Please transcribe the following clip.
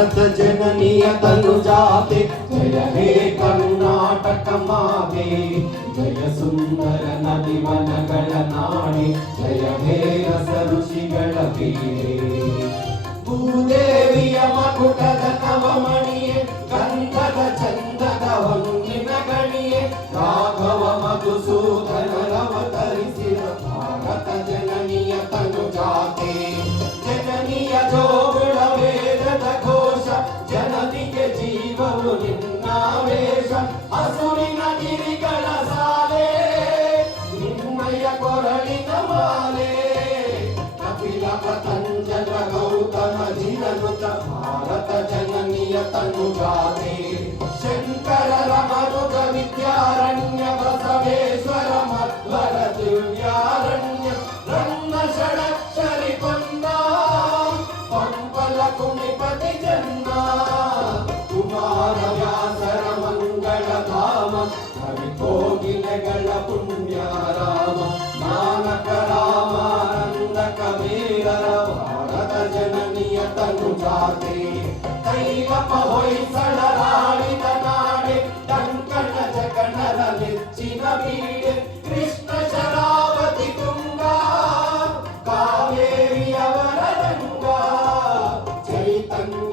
ಭಾರತ ಜನನಿಯ ತನುಜಾತೆ ಜಯ ಹೇ ಕರ್ನಾಟಕ ಮಾತೆ ಜಯ ಸುಂದರ ನದಿವನಗಳ ನಾಡಿ ಜಯ ಹೇ ರಸ ಋಷಿಗಳ ಬೀಡೆ ಭೂದೇವಿಯ ಮಕುಟದ ನವಮಣಿಯೇ ಗಂಧದ ಚಂದದ ಹೊನ್ನಿನ ಗಣಿಯೇ ರಾಘವ ಮಧುಸೂದನರವತರಿಸಿದ ಭಾರತ ಜನನಿಯ ತನುಜಾತೆ ಜನನಿಯ ಜೋಗುಳ ವೇದದ ಘೋಷ ಜನನಿಗೆ ಜೀವವು ನಿನ್ನಾವೇಶ ಹಸುರಿನ ಗಿರಿಗಳ ಸಾಲೆ ನಿನ್ನಯ ಕೊರಳಿನ ಮಾಲೆ ಕಪಿಲ ಪತಂಜಲ ಗೌತಮ ಜಿನನುತ ಭಾರತ ಜನನಿಯ ತನುಜಾತೆ ಶಂಕರರ ಮರುಗ ವಿದ್ಯಾರಣ್ಯ ಬಸವೇಶ್ವರ ಮಧ್ವರ ದಿವ್ಯಾರಣ್ಯ ರನ್ನ ಷಡಕ್ಷರಿ ಕೊಂದ ಪಂಪಲ ಕುಣಿಪತಿ ಜನ್ನ ಕುಮಾರ ವ್ಯಾಸರ ಮಂಗಳ ಧಾಮ ಕವಿ ಕೋಗಿಲೆಗಳ ಪುಣ್ಯಾರಾಮ ನಾನಕ ರಾಮಾನಂದ ಕಬೀರರ ಭಾರತ ಜನನಿಯ ತನುಜಾತೆ ಕೈಲಪ ಹೊಯ್ಸಳರಾಳಿದ ನಾಡೆ ಕಂಕಣ ಜಗಣರ ನೆಚ್ಚಿನ ಬೀಡೆ ಕೃಷ್ಣ ಶರಾವತಿ ತುಂಗ ಕಾವೇರಿಯವರ ರಂಗ ಚೈತನ್ಯ